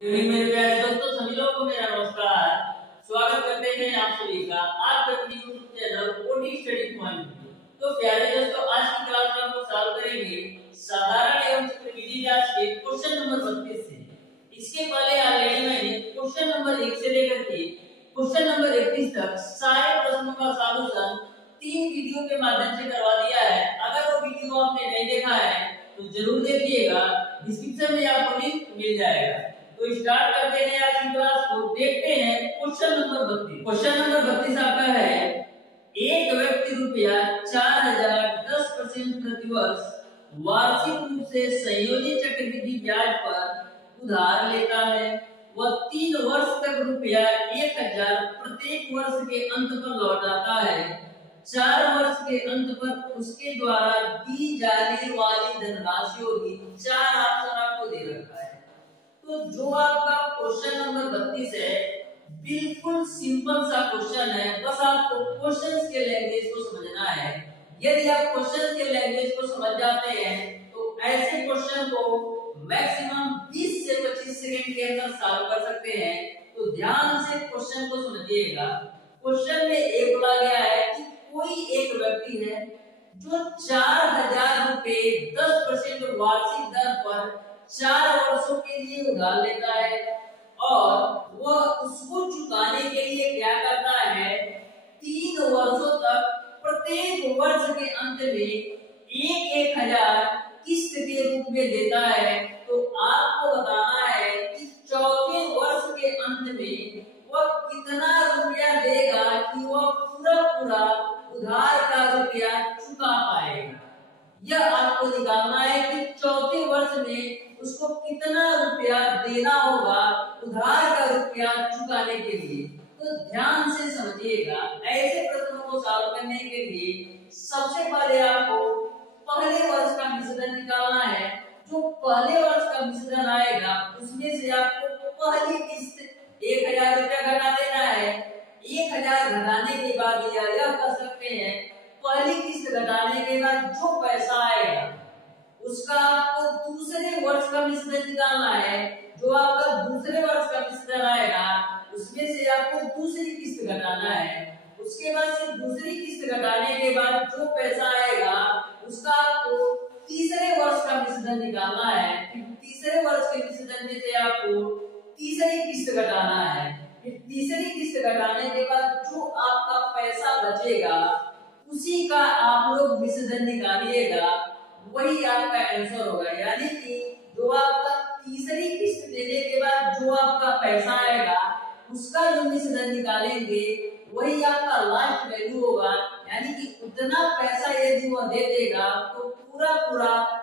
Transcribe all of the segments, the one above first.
मेरे प्यारे दोस्तों, सभी लोगों को मेरा नमस्कार। स्वागत करते हैं आप सभी का आपके अपने YouTube channel OT study point में। तो प्यारे दोस्तों, आज की क्लास में हम सॉल्व करेंगे साधारण एवं चक्रवृद्धि ब्याज के क्वेश्चन नंबर 32 से। इसके पहले ऑलरेडी मैंने क्वेश्चन नंबर 1 से लेकर के क्वेश्चन नंबर 31 तक सारे प्रश्नों का सॉल्यूशन 3 वीडियो के माध्यम से करवा दिया है। अगर वो वीडियो आपने नहीं देखा है तो जरूर देखिएगा, डिस्क्रिप्शन में आपको लिंक मिल जाएगा। तो स्टार्ट करते हैं आज की क्लास को। देखते हैं क्वेश्चन नंबर 32। क्वेश्चन नंबर 32 आपका है, एक व्यक्ति रुपया 4000 10% प्रतिवर्ष वार्षिक रूप से संयोजित चक्रवृद्धि ब्याज पर उधार लेता है। वह 3 वर्ष तक रुपया 1000 प्रत्येक वर्ष के अंत पर लौटाता है। 4 वर्ष के अंत पर उसके द्वारा दी जाने वाली धनराशि होगी। 4 ऑप्शन आपको दे रखा है। तो जो आपका क्वेश्चन नंबर 32 है, बिल्कुल सिंपल सा क्वेश्चन है। बस आपको क्वेश्चंस के लैंग्वेज को समझना है। यदि आप क्वेश्चन के लैंग्वेज को समझ जाते हैं तो ऐसे क्वेश्चन को मैक्सिमम 20 से 25 सेकंड के अंदर सॉल्व कर सकते हैं। तो ध्यान से क्वेश्चन को समझिएगा। क्वेश्चन में ये बोला गया है कि कोई एक व्यक्ति है जो 4000 रुपए 10% वार्षिक दर पर 4 वर्षों के लिए उधार लेता है और वह उसको चुकाने के लिए क्या करता है, 3 वर्षों तक प्रत्येक वर्ष के अंत में 1000 किस्त के रूप में देता है। तो आपको बताना है कि चौथे वर्ष के अंत में वह कितना रुपया देगा कि वह पूरा उधार का रुपया चुका पाएगा। यह आपको निकालना है कि चौथे वर्ष में उसको कितना रुपया देना होगा उधार का रुपया चुकाने के लिए। तो ध्यान से समझिएगा। ऐसे प्रश्नों को सॉल्व करने के लिए सबसे पहले आपको पहले वर्ष का मिश्रण निकालना है। जो पहले वर्ष का मिश्रण आएगा उसमें से आपको पहली किस्त 1000 रुपया घटा देना है। 1000 घटाने के बाद यह कर सकते हैं, पहली किस्त घटाने के बाद जो पैसा आएगा उसका आपको दूसरे वर्ष का मिश्रण निकालना है। जो आपका दूसरे वर्ष का मिश्रण आएगा उसमें से आपको दूसरी किस्त घटाना है। उसके बाद से दूसरी किस्त घटाने के बाद जो पैसा आएगा उसका आपको तीसरे वर्ष का मिश्रण निकालना है। फिर तीसरे वर्ष के मिश्रण में से आपको तीसरी किस्त घटाना है। फिर तीसरी किस्त घटाने के बाद जो आपका पैसा बचेगा उसी का आप लोग मिश्रण निकालिएगा, वही आपका आंसर होगा। यानी कि जो आपका तीसरी किस्त देने के बाद जो आपका पैसा आएगा उसका जो मिश्रण निकालेंगे वही आपका लास्ट वैल्यू होगा। यानी कि उतना पैसा यदि वो दे देगा तो पूरा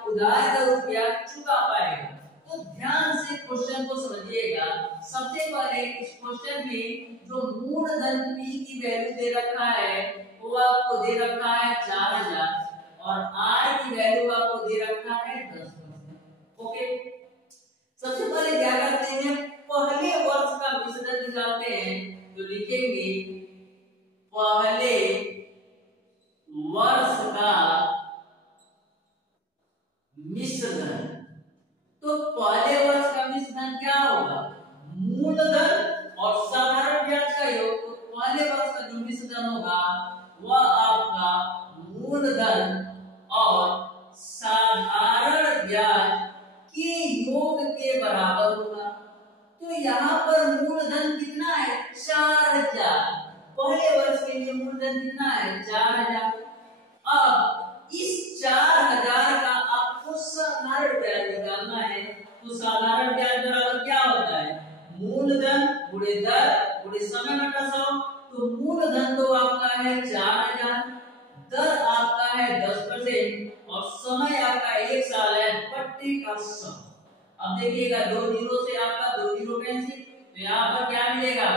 उधार का रुपया चुका पाएगा। तो ध्यान से क्वेश्चन को समझिएगा। सबसे पहले इस क्वेश्चन में जो मूलधन P की वैल्यू दे रखा है वो आपको दे रखा है 4000 और R की वैल्यू आपको दे रखा है 10%। ओके, सबसे पहले क्या करते हैं, पहले वर्ष का मिश्रण निकालते हैं। तो लिखेंगे पहले वर्ष का मिश्रण। तो पहले वर्ष का मिश्रण क्या होगा, मूलधन और साधारण ब्याज का योग। तो पहले वर्ष का जो मिश्रण होगा वह आपका मूलधन और साधारण ब्याज के योग के बराबर होगा। तो यहाँ पर मूलधन कितना है, 4000। पहले वर्ष के लिए मूलधन कितना है, 4000। अब इस 4000 का आपको साधारण ब्याज निकालना है। तो साधारण ब्याज बराबर क्या होता है, मूलधन गुणे दर गुणे समय बटा 100। तो मूलधन तो आपका है 4000, दर आपका है 10% और समय आपका 1 साल है, बट्टे का 100। अब देखिएगा 2 जीरो से आपका 2 जीरो कैंसिल। तो यहाँ पर क्या मिलेगा,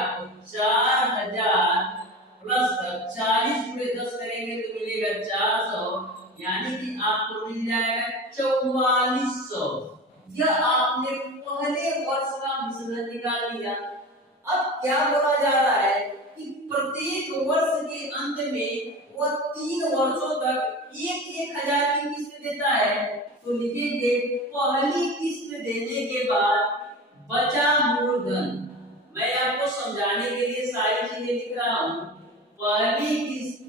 4000 प्लस 40 गुणे 10 करेंगे तो मिलेगा 400। यानी कि आपको मिल जाएगा 4400। यह आपने पहले वर्ष का मिश्रण निकाल लिया। अब क्या बोला जा रहा है कि प्रत्येक वर्ष के अंत में वह 3 वर्षों तक 1000 की किस्त देता है। तो लिखेंगे पहली किस्त देने के बाद बचा मूलधन। मैं आपको समझाने के लिए सारी चीजें लिख रहा हूं। पहली किस्त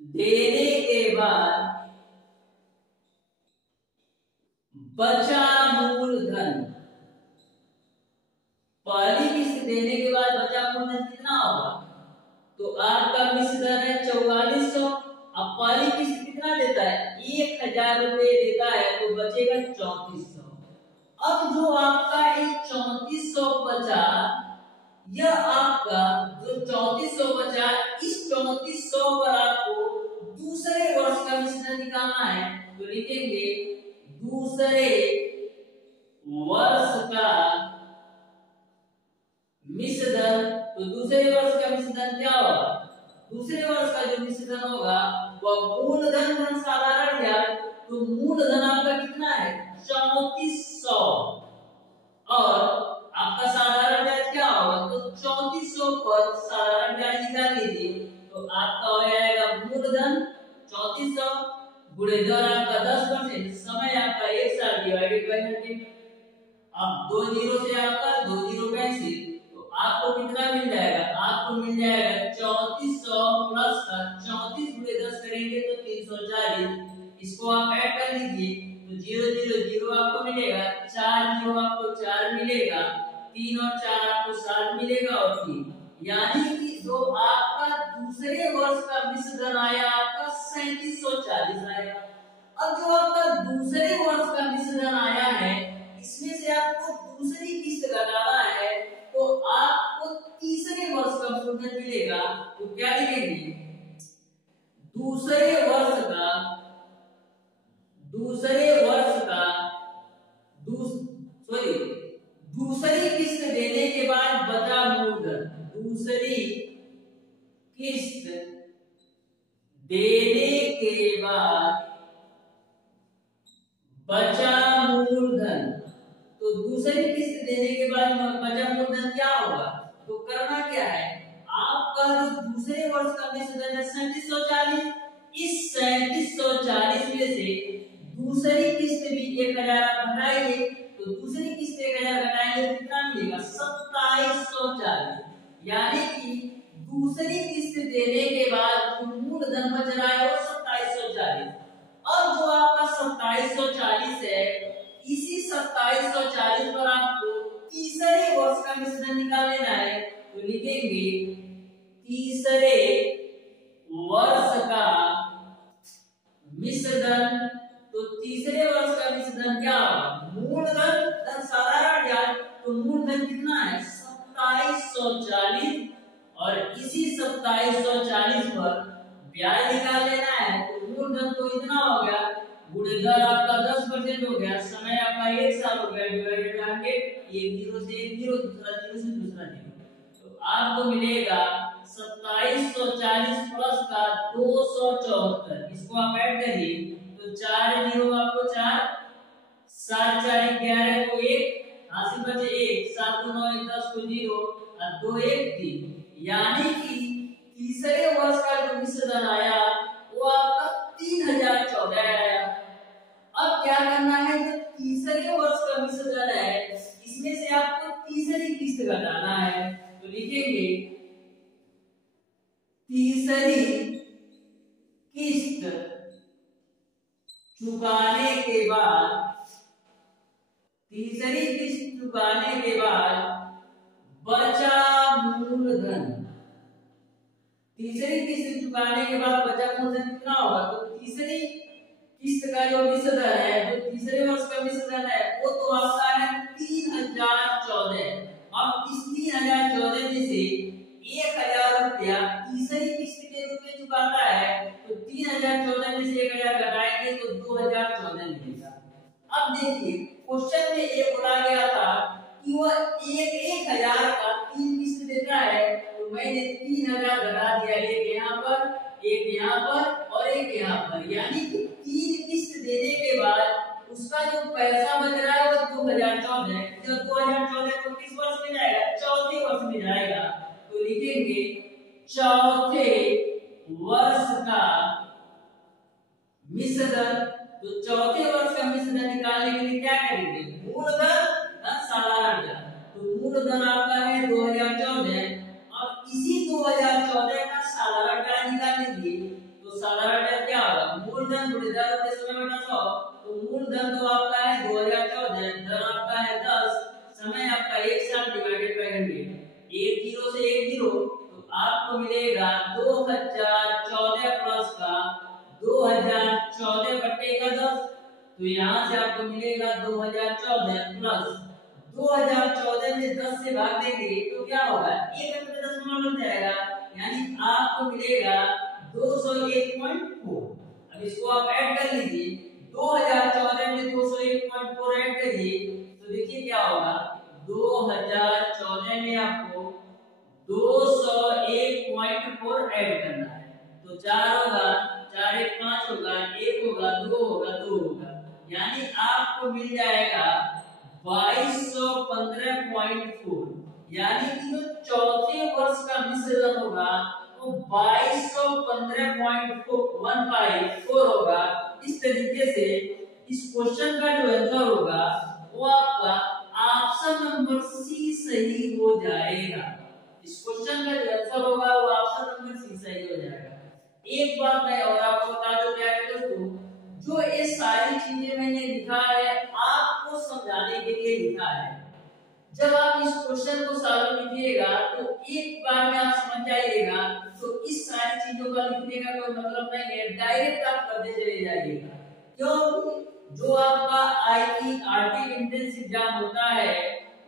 देने के बाद बचा मूलधन, पहली किस्त देने के बाद बचा मूलधन कितना होगा? तो आपका मिश्र धन है 4400। अब पहली किस्त कितना देता है? 1000 रुपए देता है, तो बचेगा 3400। अब जो आपका ये 3400 बचा, यह आपका जो 3400 बचा, इस 3400 पर आपको दूसरे वर्ष का मिश्र धन निकालना है। तो लिखेंगे दूसरे वर्ष का मिश्र धन। तो दूसरे वर्ष का मिश्र धन क्या होगा? दूसरे वर्ष का जो मिश्र धन होगा वह मूलधन धन साधारण ब्याज। तो मूलधन आपका कितना है? 3400 और आपका साधारण ब्याज क्या होगा? तो 3400 पर साधारण ब्याज निकाल लीजिए। तो आपका हो जाएगा मूलधन 3400 गुणे दर आपका 10%, समय आपका 1 साल डिवाइडेड बाय 100। अब 2 जीरो से आपका 2 जीरो कैंसिल, तो आपको कितना मिल जाएगा? आपको मिल जाएगा 3400 प्लस का 34 गुणे 10 करेंगे तो 340। इसको आप ऐड कर लीजिए तो 0 0 0 आपको मिलेगा, 4 0 आपको 4 मिलेगा, 3 और 4 आपको 7 मिलेगा और 3, यानी कि जो आपका दूसरे वर्ष का मिश्र धन आया आपका 3740 आएगा। अब जो आपका दूसरे वर्ष का मिश्र धन आया है, इसमें से आपको दूसरी किस्त घटाना है, तो आपको तीसरे वर्ष का मूलधन मिलेगा। तो क्या लिखेंगे? दूसरे वर्ष का दूसरी किस्त देने के बाद बचा मूलधन, दूसरी किस्त देने के बाद बचा मूलधन। तो दूसरी किस्त देने के बाद बचा मूलधन क्या होगा? तो करना क्या है? आपका जो दूसरे वर्ष का मिश्र धन है 3740, इस 3740 में से दूसरी किस्त भी 1000 आप घटाएंगे। तो दूसरी किस्त 1000 घटाएंगे तो कितना मिलेगा? 2740, यानी कि दूसरी किस्त देने के बाद जो मूलधन बच रहा है वो 2740। अब जो आपका 2740 है, इसी 2740 पर आपको तीसरे वर्ष का मिश्र धन निकाल लेना है। तो लिखेंगे तीसरे वर्ष का मिश्र धन। तो तीसरे वर्ष का मिश्र धन क्या होगा? मूलधन धन साधारण ब्याज। तो मूलधन कितना है? 2740 और इसी 2740 पर ब्याज निकाल लेना है। तो मूलधन तो इतना हो गया, गुणे दर आपका 10% हो गया, समय आपका 1 साल हो गया, डिवाइडेड बाय 100, एक जीरो से एक जीरो, दूसरा जीरो से दूसरा जीरो। तो आपको मिलेगा 2740 प्लस का 274। इसको आप ऐड करिए तो 4 जीरो आपको 4, 7 4 11 को 1, हासिल बचे 1, 7 2 9 1 10 को 0 और 2 1 3, यानी कि तीसरे वर्ष का जो मिश्र धन आया वो आपका 3014 आया। अब क्या करना है? जो तीसरे वर्ष का मिश्र धन है, इसमें से आपको तीसरी किस्त घटाना है। तो लिखेंगे तीसरी किस्त चुकाने के बाद, तीसरी किस्त चुकाने के बाद बचा मूलधन। तीसरी किस्त चुकाने के बाद बचा मूलधन कितना होगा? तो तीसरी किस्त का जो मिश्र धन है, जो तीसरे वर्ष का मिश्र धन है, वो तो आपका है 3014। अब इस 3014 में से 1000 रुपया तीसरी किस्त के रूप में चुकाता है। तो 3014 में से 1000 घटाएंगे तो 2014 मिलेगा। अब देखिए क्वेश्चन में ये बोला गया था कि वह 1000 का 3 किस्त देता है, तो मैंने 3000 घटा दिया, एक यहाँ पर, एक यहाँ पर और एक यहाँ पर, यानी कि 3 किस्त देने के बाद उसका जो पैसा बच रहा है वो 2014 है। जब 2014 को किस वर्ष में जाएगा? चौथे वर्ष में जाएगा। तो लिखेंगे चौथे वर्ष का मिश्र धन। तो चौथे वर्ष का मिश्र धन निकालने के लिए क्या करेंगे? मूलधन धन साधारण ब्याज। मूलधन आपका है 2014 और इसी 2014 का साधारण ब्याज निकाल लीजिए। तो साधारण ब्याज क्या होगा, मूलधन गुणे दर के समय बटा 100। तो मूलधन तो आपका है 2014, धन आपका है 10, समय आपका 1 साल डिवाइडेड बाय 100, एक जीरो से एक जीरो, तो आपको मिलेगा 2014 प्लस का 2014 बट्टे का 10। तो यहाँ से आपको मिलेगा 2014 प्लस 2014 में 10 से भाग देंगे तो क्या होगा, एक अंक में दशमलव लग जाएगा, यानी आपको मिलेगा 201.4। अब इसको आप ऐड कर लीजिए, 2014 में 201.4 ऐड करिए तो देखिए क्या होगा, 2014 में आपको 201.4 ऐड करना है। तो 4 होगा, 4 1 5 होगा, 1 होगा, 2 होगा, 2 होगा, यानी आपको मिल जाएगा 2215.4। यानी कि जो चौथे वर्ष का मिश्रण होगा वो 2215.15 होगा। इस तरीके से इस क्वेश्चन का जो आंसर होगा वो आपका ऑप्शन नंबर सी सही हो जाएगा। इस क्वेश्चन का जो आंसर होगा वो ऑप्शन नंबर सी सही हो जाएगा। एक बात मैं और आपको बता दूं क्या है दोस्तों, जो ये सारी चीजें मैंने लिखा है आपको समझाने के लिए लिखा है। जब आप इस क्वेश्चन को सॉल्व कीजिएगा तो एक बार में आप समझ जाइएगा, तो इस सारी चीजों का लिखने का कोई मतलब नहीं है, डायरेक्ट आप करते चले जाइएगा। क्योंकि जो आपका आईटी आरटी एंट्रेंस एग्जाम होता है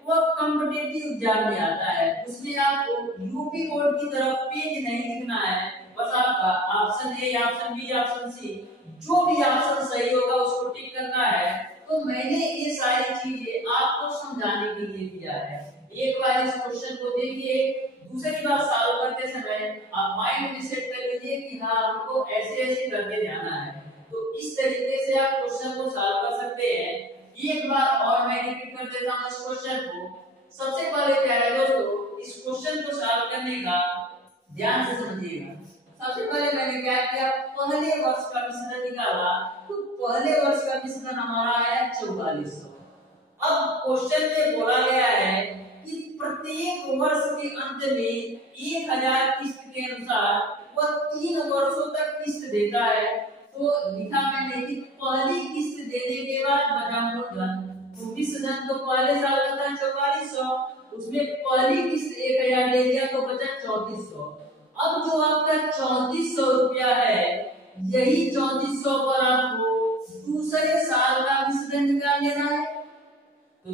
वो कॉम्पिटिटिव एग्जाम में आता है, उसमें आपको यूपी बोर्ड की तरफ पेज नहीं लिखना है, बस आपका option A, option B, option C, जो भी ऑप्शन सही होगा उसको टिक करना है। तो मैंने ये सारी चीजें आपको समझाने के लिए किया है। एक बार इस क्वेश्चन को देखिए, दूसरी बार सॉल्व करते समय आप माइंड में सेट कर लीजिए कि हाँ हमको ऐसे ऐसे करके जाना है। तो इस तरीके से आप क्वेश्चन को सॉल्व कर सकते हैं। एक बार और मैं रिपीट कर देता हूँ इस क्वेश्चन को। सबसे पहले क्या है दोस्तों, इस क्वेश्चन को सॉल्व करने का ध्यान से समझिएगा। सबसे पहले मैंने क्या किया, पहले वर्ष का मिश्रण निकाला, तो पहले वर्ष का मिश्रण हमारा आया 4400। अब क्वेश्चन में बोला गया है कि प्रत्येक वर्ष के अंत में 1000 किस्त के अनुसार वह 3 वर्षों तक किस्त देता है। तो लिखा मैंने कि पहली किस्त देने के बाद बचा मूलधन, तो मिश्रण तो पहले साल का था 4400, उसमें पहली किस्त 1000 दे दिया तो बचा 3400। अब जो आपका 3400 रुपया है, यही 3400 पर आपको दूसरे साल का मिश्रण निकाल लेना है। तो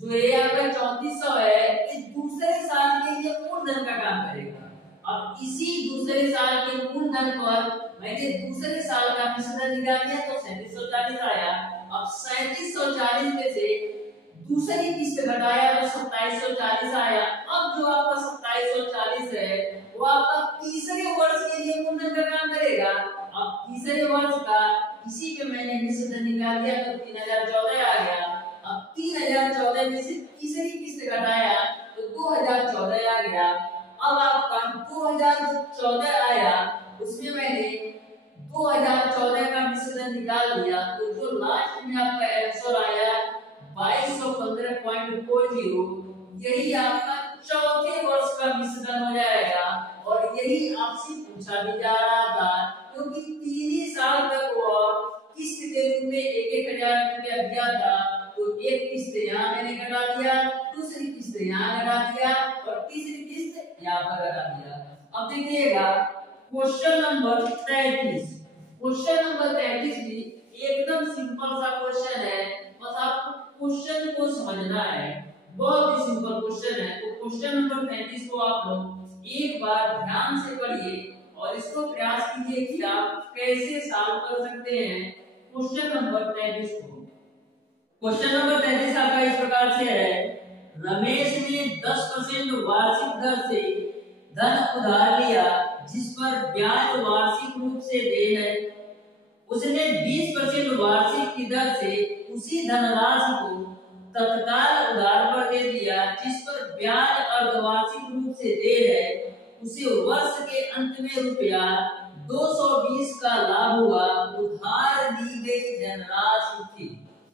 जो ये आपका 3400 है, इस दूसरे साल के लिए मूलधन का काम करेगा। अब इसी दूसरे साल के मूलधन पर मैंने दूसरे साल का मिश्रण निकाल लिया तो 3740 आया। अब 3740 में से दूसरी किस्त घटाया तो 2740 आया। अब जो आपका 2740 है वो आपका तीसरे वर्ष के लिए मूलधन का काम करेगा। अब तीसरे वर्ष का इसी पे मैंने मिश्रण निकाल दिया तो 3014 आ गया। अब 3014 में से तीसरी किस्त घटाया तो 2014 आ गया। अब आपका 2014 आया, उसमें मैंने 2014 का मिश्रण निकाल लिया तो जो लास्ट में आपका आंसर आया 2215.40, यही आपका चौथे वर्ष का मिश्रण हो जाएगा। और यही आपसे पूछा भी जा रहा था, क्योंकि 3 ही साल तक वो किस्त के रूप में 1000 रुपया दिया था। तो एक किस्त यहाँ मैंने घटा दिया, दूसरी किस्त यहाँ घटा दिया और तीसरी किस्त यहाँ पर घटा दिया। अब देखिएगा क्वेश्चन नंबर 33। क्वेश्चन नंबर 33 भी एकदम सिंपल सा क्वेश्चन है, बस आपको क्वेश्चन को समझना है, बहुत ही सिंपल क्वेश्चन है। तो क्वेश्चन नंबर 33 को आप लोग एक बार ध्यान से पढ़िए और इसको प्रयास कीजिए कि आप कैसे सॉल्व कर सकते हैं क्वेश्चन नंबर 33 को। क्वेश्चन नंबर 33 आपका इस प्रकार से है, रमेश ने 10% वार्षिक दर से धन उधार लिया जिस पर ब्याज वार्षिक रूप से देय है। उसने 20% वार्षिक की दर से उसी धनराशि को तत्काल उधार पर दे दिया जिस पर ब्याज अर्धवार्षिक रूप से देय है। उसे वर्ष के अंत में रुपया 220 का लाभ हुआ, उधार ली गई धनराशि थी।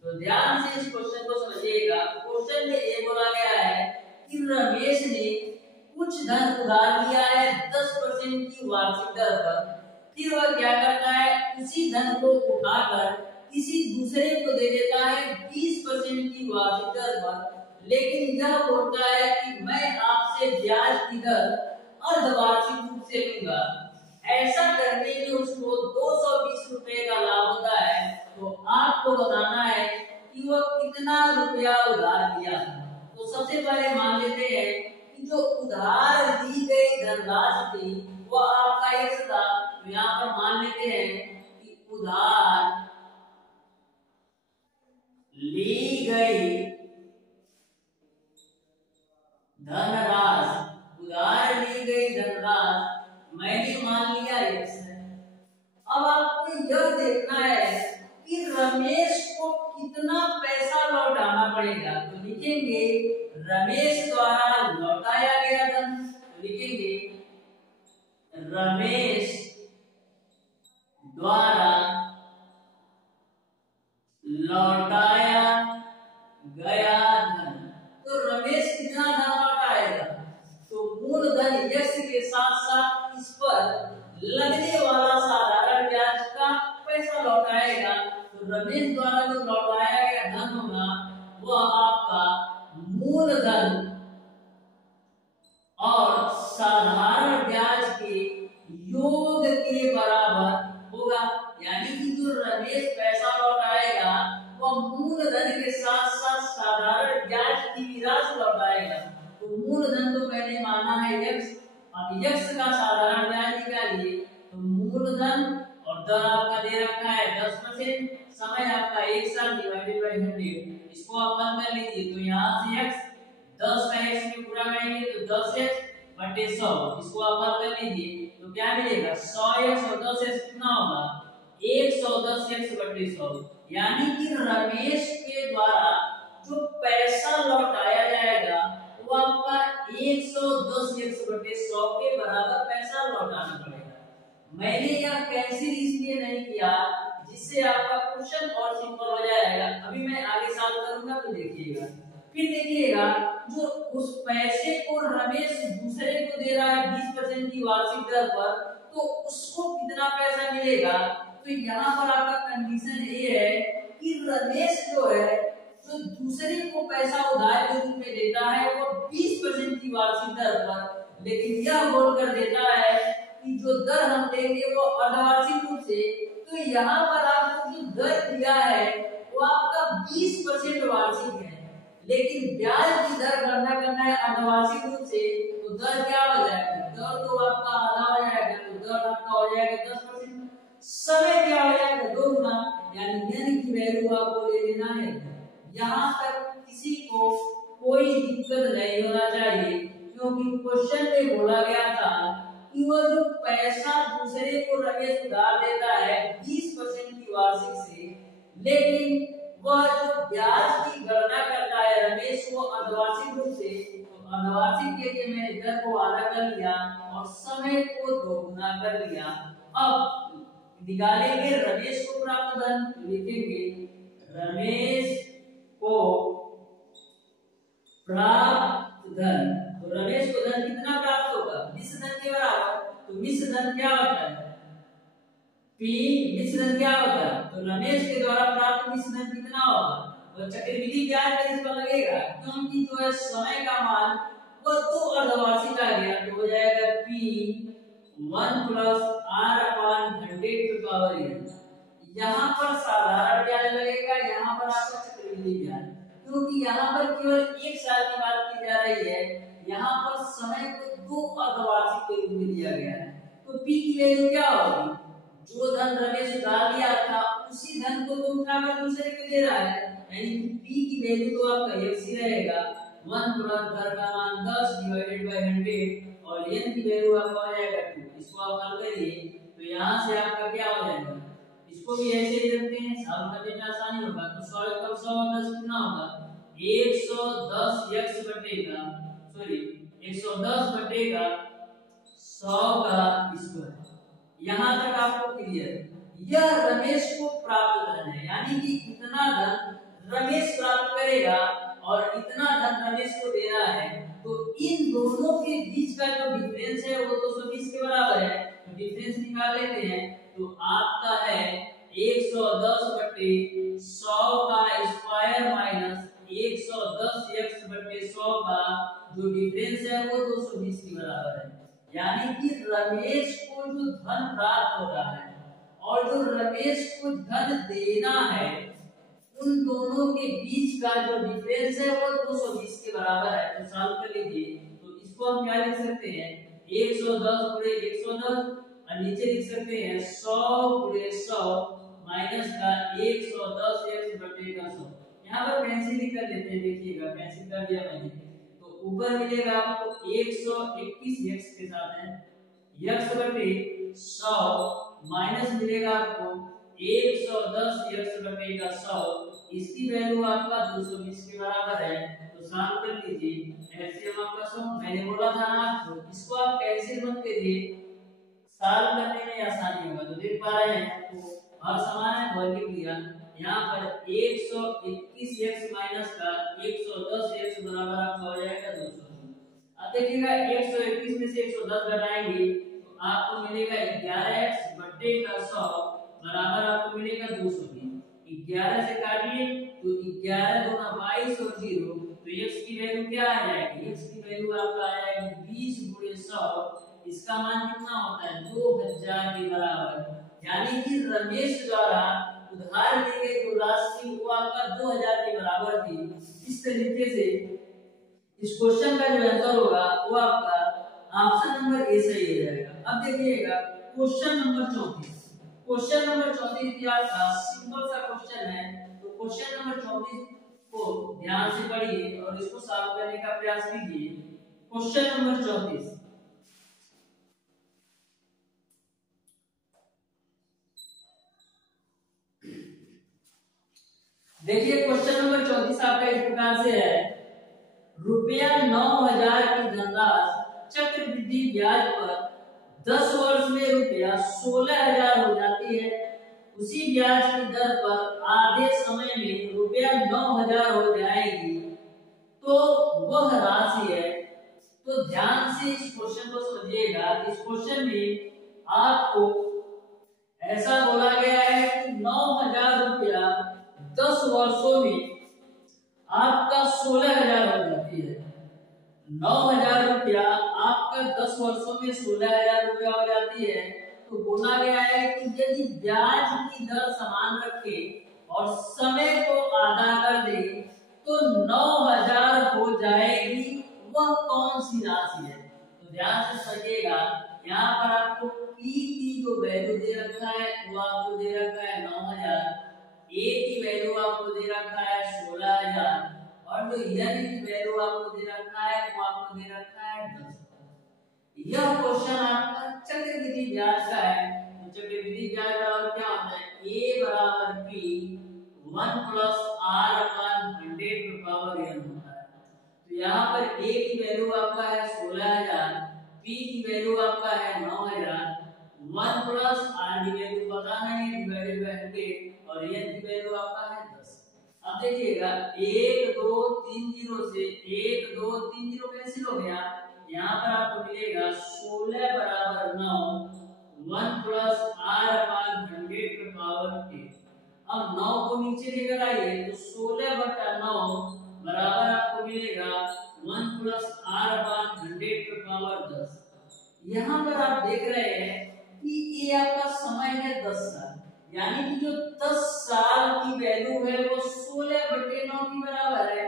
तो ध्यान से इस क्वेश्चन को समझिएगा। क्वेश्चन में ये बोला गया है कि कुछ धन उधार लिया है 10% की वार्षिक दर पर, फिर वह क्या करता है, उसी धन को उठाकर किसी दूसरे को दे देता है 20% की वार्षिक दर पर, लेकिन यह बोलता है कि मैं आपसे ब्याज की दर अर्धवार्षिक रूप से लूंगा। ऐसा करने में उसको 220 रुपए का लाभ होता है। तो आपको बताना है कि वह कितना रुपया उधार लिया है। तो सबसे पहले मान लेते हैं कि जो उधार दी गई धनराशि थी वह आपका x था। तो यहाँ पर मान लेते हैं कि उधार ली गई धनराशि, उधार ली गई धनराशि मैंने मान लिया x है। अब आपको यह देखना है कि रमेश को कितना पैसा लौटाना पड़ेगा। तो लिखेंगे रमेश द्वारा लौटाया गया धन, तो लिखेंगे रमेश द्वारा लौटाया गया धन। तो रमेश कितना धन लौटाएगा, तो मूलधन यश के साथ साथ इस पर लगने वाला साधारण ब्याज का पैसा लौटाएगा। तो रमेश द्वारा जो लौटाया गया धन होगा वह आपका मूलधन और साधारण ब्याज के योग के बराबर होगा। यानी कि जो रमेश पैसा लौटाएगा वह मूलधन के साथ साथ साधारण ब्याज की भी राशि लौटाएगा। तो मूलधन तो पहले माना है x, अब x का साधारण ब्याज निकालिए। तो मूलधन और दर आपका दे रखा है 10%, समय आपका 1 साल डिवाइडेड बाय 100। इसको आप हल कर लीजिए। तो यहाँ से x 10 का x में पूरा करेंगे तो 10x बटे 100, इसको आप हल कर लीजिए। तो क्या मिलेगा, 100x और 10x कितना होगा, 110x बटे 100। यानी कि रमेश के द्वारा जो पैसा लौटाया जाएगा वो आपका 110x बटे 100 के बराबर पैसा लौटाना पड़ेगा। मैंने यह कैंसिल इसलिए नहीं किया जिससे आपका क्वेश्चन और सिंपल हो जाएगा। अभी मैं आगे सॉल्व करूंगा तो देखिएगा। फिर देखिएगा जो उस पैसे को रमेश दूसरे को दे रहा है 20% की वार्षिक दर पर, तो उसको कितना पैसा मिलेगा। तो यहाँ पर आपका कंडीशन ये है कि रमेश जो है जो दूसरे को पैसा उधार के रूप में देता है वो 20% की वार्षिक दर पर, लेकिन यह बोल कर देता है कि जो दर हम देंगे वो अर्धवार्षिक रूप से। तो यहाँ पर आपको जो दर दिया है वो आपका 20% वार्षिक है, लेकिन ब्याज की दर गणना करना है अर्धवार्षिक रूप से। तो दर क्या हो जाएगा, दर तो आपका आधा हो जाएगा, तो दर आपका हो जाएगा 10%। समय क्या हो जाएगा, 2 गुना, यानी n की वैल्यू आपको ले लेना है। यहाँ तक किसी को कोई दिक्कत नहीं होना चाहिए, क्योंकि क्वेश्चन में बोला गया था कि वह जो पैसा दूसरे को रमेश उधार देता है 20% की वार्षिक से, लेकिन वह जो ब्याज की गणना करता है रमेश को अर्धवार्षिक रूप से। तो अर्धवार्षिक के लिए मैंने दर को आधा कर लिया और समय को 2 गुना कर लिया। अब निकालेंगे रमेश को प्राप्त धन, लिखेंगे रमेश को प्राप्त धन। तो रमेश को धन कितना प्राप्त होगा, मिश्र धन के बराबर। तो मिश्र धन क्या होता है, P मिश्र धन क्या होता है, तो रमेश के द्वारा प्राप्त मिश्र धन कितना होगा, वो चक्रवृद्धि ब्याज पर इस पर लगेगा, क्योंकि जो है समय का मान वो तो अर्धवार्षिक आ गया। तो हो जाएगा P 1 + R/100 यहाँ पर साधारण ब्याज लगेगा, यहाँ पर आपका चक्रवृद्धि ब्याज, क्योंकि यहाँ पर केवल 1 साल की बात की जा रही है। यहाँ पर समय को 2 अर्धवार्षिक के रूप में दिया गया है। तो P की वैल्यू क्या होगी, जो धन रमेश उधार लिया था उसी धन को तो उठाकर दूसरे को दे रहा है, यानी कि P की वैल्यू तो आपका x ही रहेगा। 1 + दर का मान 10 डिवाइडेड बाय 100 और n की वैल्यू आपका हो जाएगा 2। इसको आप हल करिए तो यहाँ से आपका क्या हो जाएगा, इसको भी ऐसे ही रखते हैं, सॉल्व करने में आसानी होगा। तो 100 × 100 और 10 कितना होगा, 110 बटेगा 100 का स्क्वायर। यहाँ तक आपको क्लियर। यह रमेश को प्राप्त धन है, यानी कि इतना धन रमेश प्राप्त करेगा और इतना धन रमेश को दे रहा है। तो इन दोनों दोनों के बीच का जो डिफरेंस है वो 220 के बराबर है। तो डिफरेंस निकाल लेते हैं। तो आपका है 110 बटे 100 का स्क्वायर माइनस 110 x बटे 100 का जो डिफरेंस है वो 220 के बराबर है। यानी कि रमेश को जो धन प्राप्त हो रहा है और जो रमेश को धन देना है, उन दोनों के बीच का जो डिफरेंस है वो 220 के बराबर है। तो सॉल्व कर लीजिए। तो इसको हम क्या लिख सकते हैं, 110 गुणे 110 और नीचे लिख सकते हैं 100 गुणे 100 माइनस का 110 x बटे 100। यहाँ पर कैंसिल कर लेते हैं। देखिएगा कैंसिल कर दिया मैंने। तो ऊपर मिलेगा आपको 121 x के साथ है x बटे 100 माइनस मिलेगा आपको 110 x बटे 100। इसकी वैल्यू आपका 220 के बराबर है। तो सॉल्व कर लीजिए। एलसीएम आपका 100 मैंने बोला था ना आपको, इसको आप कैंसिल मत कीजिए, सॉल्व करने में आसानी होगा। तो देख पा रहे हैं आपको और समान है, बहुत लिख दिया। यहाँ पर 121x माइनस का 110x बराबर आपका हो जाएगा 220। अब देखिएगा 121 में से 110 घटाएंगे तो आपको मिलेगा 11x बटे 100 बराबर आपको मिलेगा 220। 11 से काटिए तो 11 दूना 22 और 0, तो x की वैल्यू क्या आ जाएगी, x की वैल्यू आपका आ जाएगी 20 गुणे 100। इसका मान कितना होता है 2000 के बराबर। यानी कि रमेश द्वारा उधार ली गई जो राशि वो आपका 2000 के बराबर थी। इस तरीके से इस क्वेश्चन का जो आंसर होगा वो आपका ऑप्शन नंबर ए सही हो जाएगा। अब देखिएगा क्वेश्चन नंबर 34। क्वेश्चन नंबर 34 भी आपका सिंपल सा क्वेश्चन है। तो क्वेश्चन नंबर 34 को ध्यान से पढ़िए और इसको सॉल्व करने का प्रयास कीजिए। Question number 34। देखिए क्वेश्चन नंबर 34 आपका इस प्रकार से है, रुपया 9000 की धनराशि चक्रवृद्धि ब्याज पर 10 वर्ष में रुपया 16000 हो जाती है। उसी ब्याज की दर पर आधे समय में रुपया 9000 हो जाएगी, तो वह राशि है। तो ध्यान से इस क्वेश्चन को समझिएगा। इस क्वेश्चन में आपको ऐसा बोला गया है कि 9000 रुपया 10 वर्षों में आपका 16000 हो जाती है। 9000 रुपया आपका 10 वर्षों में 16000 रुपया हो जाती है। तो बोला गया है कि यदि ब्याज की दर समान रखे और समय को आधा कर दे तो 9000 हो जाएगी। वह कौन सी राशि है? तो ध्यान से समझिएगा। यहाँ पर आपको P की जो वैल्यू दे रखा है वो आपको दे रखा है 9000, A की वैल्यू आपको दे रखा है 16000 और जो N की वैल्यू आपको दे रखा है वो आपको दे रखा है 10। यह क्वेश्चन आपका चक्रवृद्धि ब्याज का है। तो चक्रवृद्धि ब्याज बराबर क्या होता है, A बराबर P 1 plus R upon 100 to power n होता है। तो यहाँ पर A की वैल्यू आपका है 16000, P की वैल्यू आपका है 9000, 1 प्लस R की वैल्यू पता नहीं डिवाइडेड बाय 100 और n की वैल्यू आपका है 10। अब देखिएगा 1 2 3 0 से 1 2 3 0 कैंसिल हो गया। यहाँ पर आपको मिलेगा 16 बराबर 9, 1 plus R upon 100 to power 10। अब 9 को नीचे लेकर आइए तो 16 बटा 9 बराबर आपको मिलेगा 1 plus R upon 100 to power 10। यहाँ पर आप देख रहे हैं कि ये आपका समय है 10 साल, यानी कि जो 10 साल की वैल्यू है वो 16 बटे 9 के बराबर है।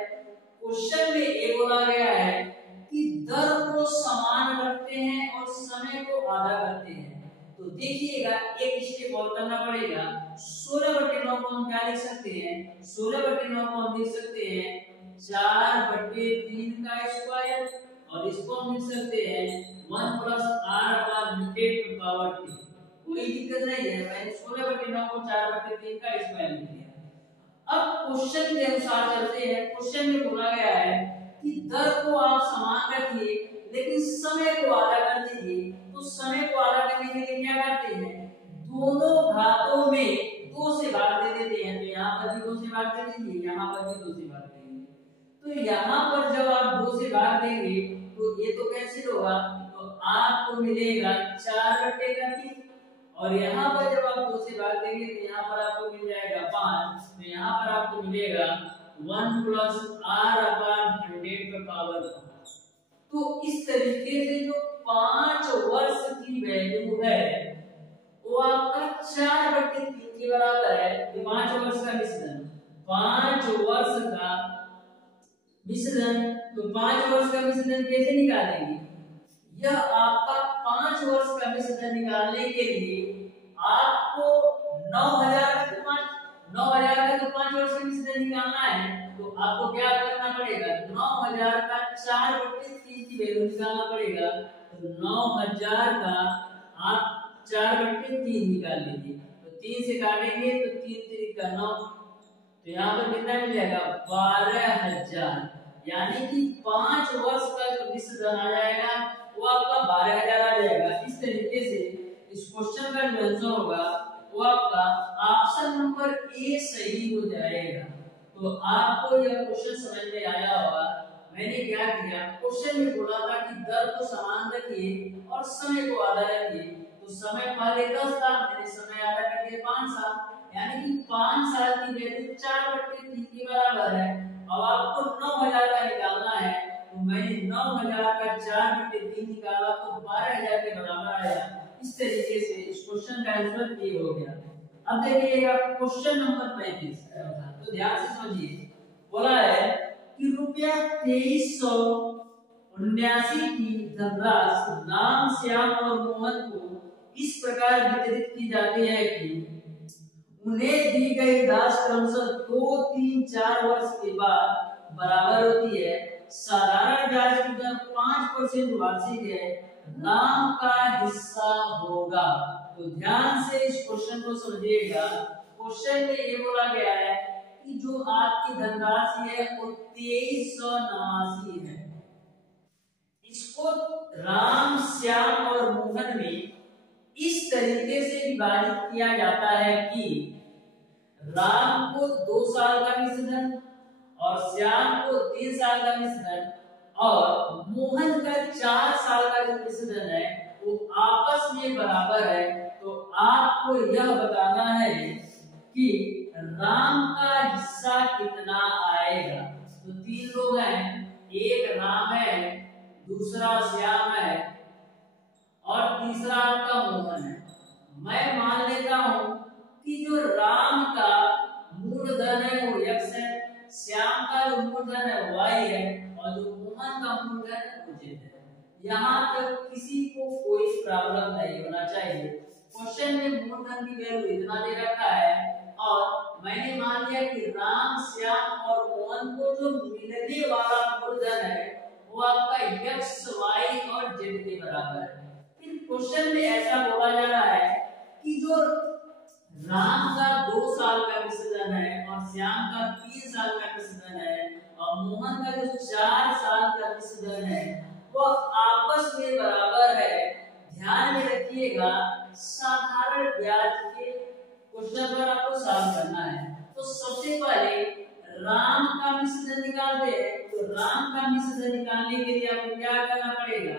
क्वेश्चन में ये बोला गया है कि दर को समान रखते हैं और समय को आधा करते हैं। तो देखिएगा एक स्टेप और करना पड़ेगा। 16 बटे 9 को हम क्या लिख सकते हैं, 16 बटे 9 को हम लिख सकते हैं 4 बटे 3 का स्क्वायर और इसको हम लिख सकते हैं 1 plus R upon 100 to power 10। कोई दिक्कत नहीं है, मैंने 16 बटे 9 को 4 बटे 3 का स्क्वायर लिख दिया। अब क्वेश्चन के अनुसार चलते हैं। क्वेश्चन में बोला गया है कि दर को आप समान रखिए लेकिन समय को आधा कर दीजिए। तो समय को आधा करने के लिए क्या करते हैं, दोनों घातों में 2 से भाग दे देते हैं। तो यहाँ पर भी 2 से भाग दे दीजिए, यहाँ पर भी 2 से भाग दे दीजिए। तो यहाँ पर जब आप 2 से भाग देंगे तो ये तो कैंसिल होगा, तो आपको मिलेगा 4/3 और यहाँ पर जब आप 2 से भाग देंगे तो यहाँ पर आपको मिल जाएगा 5, तो यहाँ पर आपको मिलेगा 1 + r/100 का पावर 5। तो इस तरीके से जो 5 वर्ष की वैल्यू है वो आपका 4/3 के बराबर है। ये 5 वर्ष का मिश्रण, 5 वर्ष का मिश्रण, तो 5 वर्ष का मिश्रण कैसे निकालेंगे? यह आपका 5 वर्ष का मिश्रण निकालने के लिए आपको 9000 का 5 वर्ष का मिश्रण निकालना है, तो आपको क्या करना पड़ेगा? 9000 का 4/3 की वैल्यू निकालना पड़ेगा। तो 9000 का आप 4/3 निकाल लीजिए, तो 3 से काटेंगे तो 3 3 का 9, तो यहाँ पर कितना मिल जाएगा? 12000, यानी कि 5 वर्ष का जो मिश्रण आ जाएगा वो आपका 12000 आ जाएगा। इस तरीके से इस क्वेश्चन का जो आंसर होगा वो आपका ऑप्शन नंबर ए सही हो जाएगा। तो आपको यह क्वेश्चन समझ में आया होगा। मैंने क्या किया, क्वेश्चन में बोला था कि दर को समान रखिए और समय को आधा रखिए, तो समय पहले 10 था, मैंने समय आधा कर दिया 5 साल, यानी कि 5 साल की वैल्यू 4/3 के बराबर है। अब आपको 9000 का निकालना है, तो मैंने 9000 का 4/3 निकाला तो 12000 के बराबर आया। इस तरीके से इस क्वेश्चन का आंसर ये हो गया। अब देखिएगा क्वेश्चन नंबर 35, तो ध्यान से समझिए। बोला है कि रुपया 2379 की धनराशि राम, श्याम और मोहन को इस प्रकार वितरित की जाती है कि उन्हें दी गई राशि क्रमशः 2, 3, 4 वर्ष के बाद बराबर होती है। साधारण ब्याज की दर 5% वार्षिक है, राम का हिस्सा होगा। तो ध्यान से इस क्वेश्चन को समझिएगा। क्वेश्चन में ये बोला गया है कि जो आपकी धनराशि है वो 2389 है। इसको राम, श्याम और मोहन में इस तरीके से विभाजित किया जाता है कि राम को 2 साल का मिश्रण और श्याम को 3 साल का मिश्रण और मोहन का 4 साल का जो मिश्रण है वो आपस में बराबर है। तो आपको यह बताना है कि राम का हिस्सा कितना आएगा। तो 3 लोग हैं, एक राम है, दूसरा श्याम है और तीसरा आपका मोहन है। मैं मान लेता हूं कि जो राम का मूलधन है वो x है, श्याम का जो मूलधन है y है और जो मोहन का मूलधन है वो z है। यहाँ तक किसी को कोई प्रॉब्लम नहीं होना चाहिए। क्वेश्चन में मूलधन की वैल्यू इतना दे रखा है और मैंने मान लिया कि राम, श्याम और मोहन को जो मिलने वाला मूलधन है वो आपका x, y और z के बराबर है। फिर क्वेश्चन में ऐसा बोला जा रहा है कि जो राम का 2 साल का मिश्रण है और श्याम का 3 साल का मिश्रण है और मोहन का जो 4 साल का मिश्रण है वो आपस में बराबर है। ध्यान में रखिएगा, साधारण ब्याज के क्वेश्चन पर आपको सॉल्व करना है। तो सबसे पहले राम का मिश्रण निकालते हैं। तो राम का मिश्रण निकालने के लिए आपको क्या करना पड़ेगा?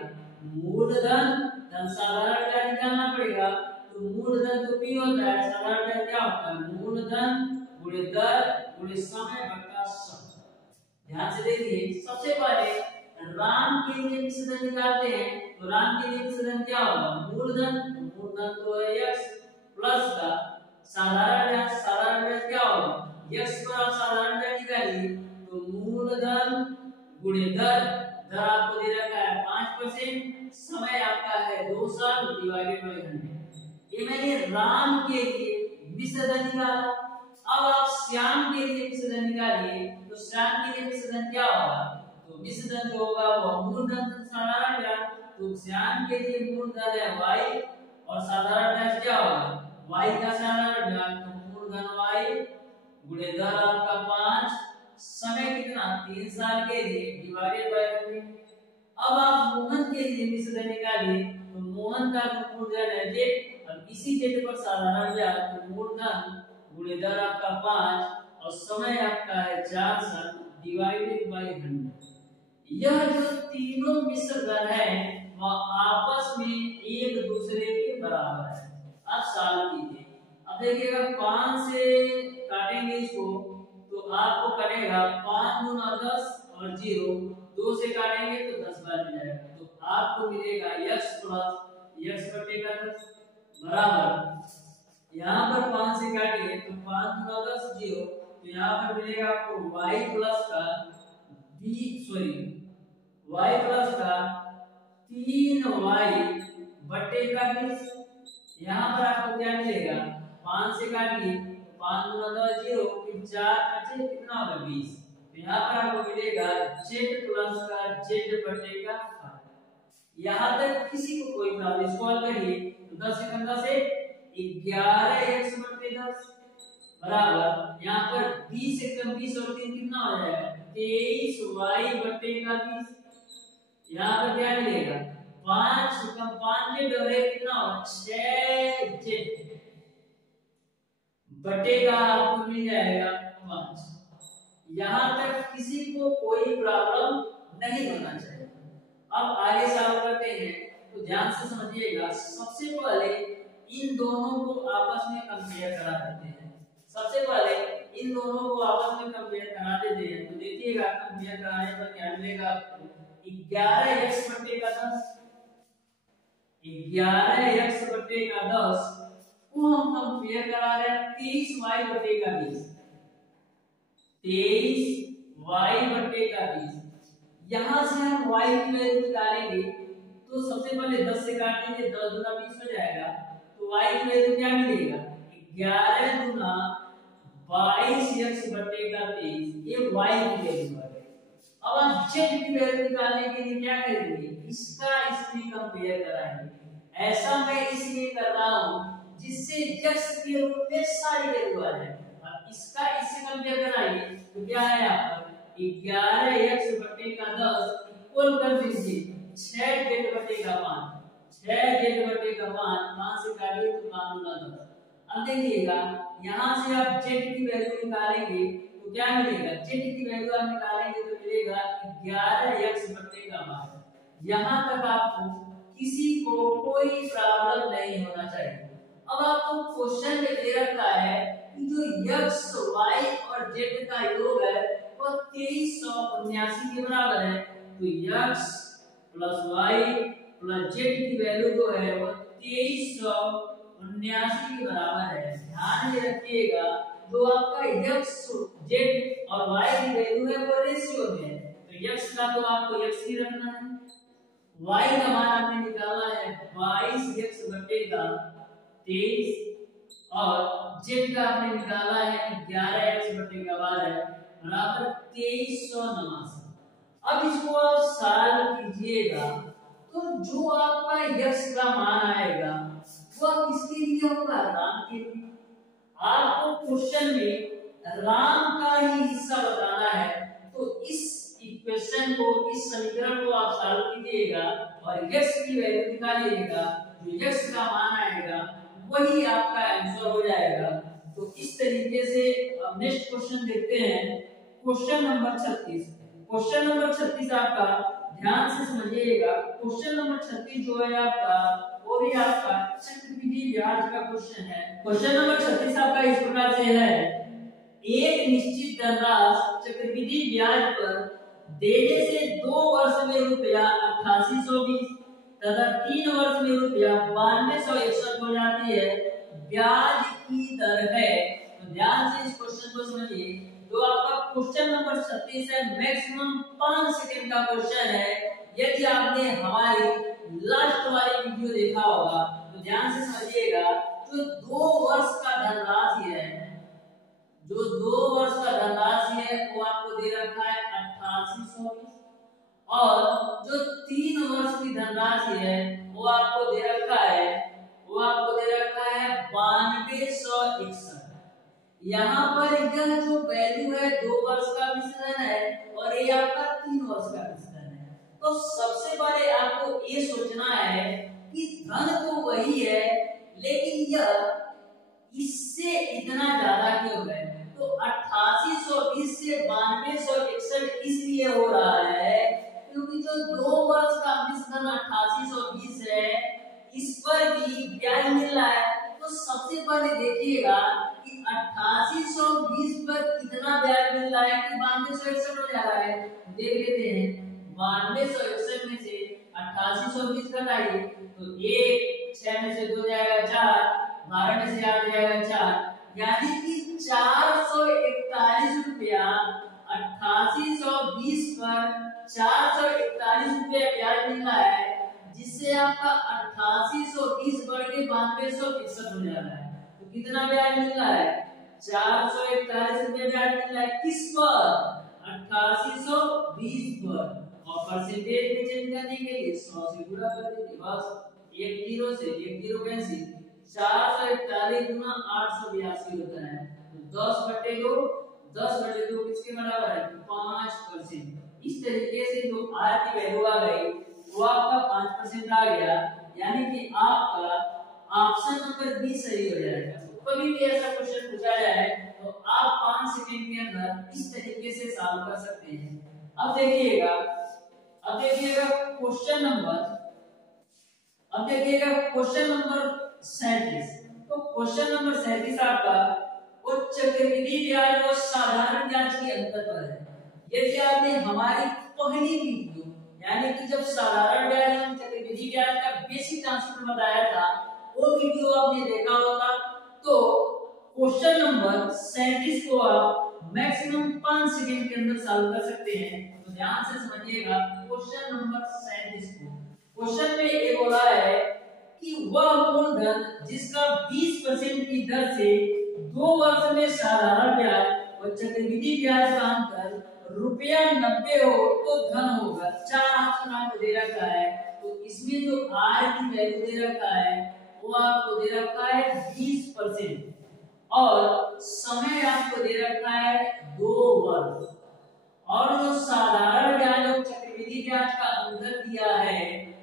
मूलधन धन साधारण ब्याज निकालना पड़ेगा। तो मूलधन तो p होता है, साधारण ब्याज क्या होता है? मूलधन गुणे दर गुणे समय बटा समय। ध्यान से देखिए, सबसे पहले राम के लिए मिश्रण निकालते हैं। तो राम के लिए मिश्रण क्या होगा? मूलधन तो है x प्लस का साधारण ब्याज क्या होगा? x पर आप साधारण ब्याज निकालिए तो मूलधन गुणे दर आपको दे रखा है 5%, समय आपका है 2 साल डिवाइडेड बाय 100। ये मैंने राम के लिए मिश्रण निकाला। अब आप श्याम के लिए मिश्रण निकालिए। तो श्याम के लिए मिश्रण क्या होगा? तो मिश्रण जो होगा वो मूलधन साधारण ब्याज। तो श्याम के लिए मूलधन है y और साधारण ब्याज क्या होगा? y का साधारण ब्याज। तो मूलधन y गुणे दर आपका 5, समय कितना? 3 साल के लिए डिवाइडेड बाय 100। अब आप मोहन के लिए मिश्रण निकालिए। तो मोहन का जो मूलधन है z और इसी z पर साधारण ब्याज। तो मूलधन गुणे दर आपका 5 और समय आपका है 4 साल डिवाइडेड बाय 100। यह जो तीनों मिश्रधन है वह आपस में एक दूसरे के बराबर है। अब सॉल्व कीजिए। अब देखिएगा 5 से काटेंगे इसको तो आपको कटेगा 5 गुना 10 और 0, 2 से काटेंगे तो 10 बार मिल जाएगा, तो आपको मिलेगा x प्लस x बटे का 10 बराबर, यहाँ पर 5 से काटिए तो 5 गुना 10 0, तो यहाँ पर मिलेगा आपको y प्लस का y प्लस का 3y बटे का 20। यहाँ पर आपको क्या मिलेगा, 5 से काटिए 5 गुना 10 0, फिर 4 बचे कितना होगा 20, तो यहाँ पर आपको मिलेगा z प्लस का z बटे का 5। यहाँ तक किसी को कोई प्रॉब्लम सॉल्व करिए तो 10 से 15 से 11x बटे 10 बराबर, यहाँ पर 20 से कम 20 और 3 कितना हो जाएगा 23y बटे का 20। यहाँ पर क्या मिलेगा 5 से कम 5 जेड और 1 कितना होगा 6 जेड बटे का आपको मिल जाएगा 5। यहाँ तक किसी को कोई प्रॉब्लम नहीं होना चाहिए। अब आगे सॉल्व करते हैं तो ध्यान से समझिएगा। सबसे पहले इन दोनों को आपस में कंपेयर करा देते हैं। सबसे पहले इन दोनों को आपस में कंपेयर करा देते हैं तो देखिएगा कंपेयर कराने पर क्या मिलेगा आपको 11x बटे का 10, 11x बटे का 10 को हम कंपेयर करा रहे हैं 23y बटे का 20, 23y बटे का 20। यहां से हम y की वैल्यू निकालेंगे तो सबसे पहले 10 से काट देंगे, 10 गुना 20 हो जाएगा, तो y की वैल्यू क्या मिलेगा 11 गुना 22x बटे का 23, ये y की वैल्यू आ गई। अब हम z की वैल्यू निकालने के लिए क्या करेंगे, इसका इसमें कंपेयर कराएंगे। ऐसा मैं इसलिए कर रहा हूं जिससे x के रूप में सारी वैल्यू आ जाए। अब इसका इससे कंपेयर कराइए तो क्या है यहाँ पर 11x बटे का 10 इक्वल कर दीजिए 6z बटे का 5, 6z बटे का 5 से काटिए तो 5 गुना 10। अब देखिएगा यहाँ से आप z की वैल्यू निकालेंगे तो क्या मिलेगा, z की वैल्यू आप निकालेंगे तो मिलेगा 11x बटे का 5। यहाँ तक आपको किसी को कोई प्रॉब्लम नहीं होना चाहिए। अब आपको क्वेश्चन में दे रखा है कि जो x, y और z का योग है वो 2379 के बराबर है, तो x plus y plus z की वैल्यू जो है वो 2379 के बराबर है। ध्यान में रखिएगा जो आपका x, z और y की वैल्यू है वो रेशियो में है, तो x का तो आपको x ही रखना है, y का मान आपने निकाला है 22x बटे का 23 और z का आपने निकाला है 11x बटे का 12 बराबर 2379। अब इसको आप सॉल्व कीजिएगा तो जो आपका x का मान आएगा वह किसके लिए होगा, राम के लिए। आपको क्वेश्चन में राम का ही हिस्सा बताना है, तो इस इक्वेशन को, इस समीकरण को आप सॉल्व कीजिएगा और x की वैल्यू निकालिएगा, जो x का मान आएगा वही आपका आंसर हो जाएगा। तो इस तरीके से अब नेक्स्ट क्वेश्चन देखते हैं, क्वेश्चन नंबर 36। क्वेश्चन नंबर 36 आपका ध्यान से समझिएगा। क्वेश्चन नंबर 36 जो है आपका वो भी आपका चक्रवृद्धि ब्याज का क्वेश्चन है। क्वेश्चन नंबर 36 आपका इस प्रकार से है, एक निश्चित धनराशि चक्रवृद्धि ब्याज पर देने से 2 वर्ष में रुपया 8820 तथा 3 वर्ष में रुपया 9261 हो जाती है, ब्याज की दर है। तो ध्यान से इस क्वेश्चन को समझिए। तो आपका क्वेश्चन नंबर 36 है, मैक्सिमम 5 सेकंड का क्वेश्चन है। यदि आपने हमारी लास्ट वाली वीडियो देखा होगा तो ध्यान से समझिएगा। जो 2 वर्ष का धनराशि है, जो 2 वर्ष का धनराशि है वो आपको दे रखा है 8820 और जो 3 वर्ष की धनराशि है वो आपको दे रखा है 9261। यहाँ पर यह जो वैल्यू है 2 वर्ष का विचलन है और ये आपका 3 वर्ष का विचलन है। तो सबसे पहले आपको ये सोचना है कि धन तो वही है लेकिन यह इससे इतना ज्यादा क्यों है। तो 8820 से 9261 इसलिए हो रहा है क्योंकि कि जो 2 वर्ष का मिश्रण 8820 है, इस पर भी ब्याज मिल रहा है। तो सबसे पहले देखिएगा कि 8820 पर कितना ब्याज मिल रहा है कि 9261 हो जा रहा है। देख लेते हैं, 9261 में से 8820 घटाइए तो 1, 6 में से 2 जाएगा 4, 12 में से 8 जाएगा 4, यानी कि 441 रुपया 8820 पर 441 रुपया ब्याज मिल रहा है, जिससे आपका 8820 बढ़ के 9261 हो जा रहा है। तो कितना ब्याज मिल रहा है? 441 रुपया ब्याज मिल रहा है। किस पर? 8820 पर। और परसेंटेज में चेंज करने के लिए 100 से गुणा कर दीजिए, बस एक जीरो से एक जीरो कैंसिल। 441 गुना 882 होता है, तो 10/2, 10/2 किसके बराबर है? 5%। इस तरीके से जो r की वैल्यू आ गई वो आपका 5% आ गया, यानी कि आपका ऑप्शन नंबर बी सही हो जाएगा। तो कभी भी ऐसा क्वेश्चन पूछा जाए तो आप 5 सेकंड के अंदर इस तरीके से सॉल्व कर सकते हैं। अब देखिएगा क्वेश्चन नंबर 37। तो क्वेश्चन नंबर 37 आपका उच्च चक्रवृद्धि ब्याज और साधारण ब्याज के अंतर पर है। यदि आपने हमारी पहली वीडियो यानी कि जब साधारण ब्याज एवं चक्रवृद्धि ब्याज का बेसिक ट्रांसफर बताया था, वो वीडियो आपने देखा होगा, तो क्वेश्चन नंबर 37 को आप मैक्सिमम 5 सेकंड के अंदर सॉल्व कर सकते हैं। तो ध्यान से समझिएगा क्वेश्चन नंबर 37 को। क्वेश्चन में ये बोला है कि वह मूलधन जिसका 20% की दर से 2 वर्ष में साधारण ब्याज और चक्रवृद्धि ब्याज का अंतर ₹90 हो तो धन होगा। 4 ऑप्शन आपको दे रखा है, तो इसमें जो r की वैल्यू दे रखा है वो आपको दे रखा है 20% और समय आपको दे रखा है 2 वर्ष, और जो साधारण ब्याज और चक्रवृद्धि ब्याज का अंतर दिया है,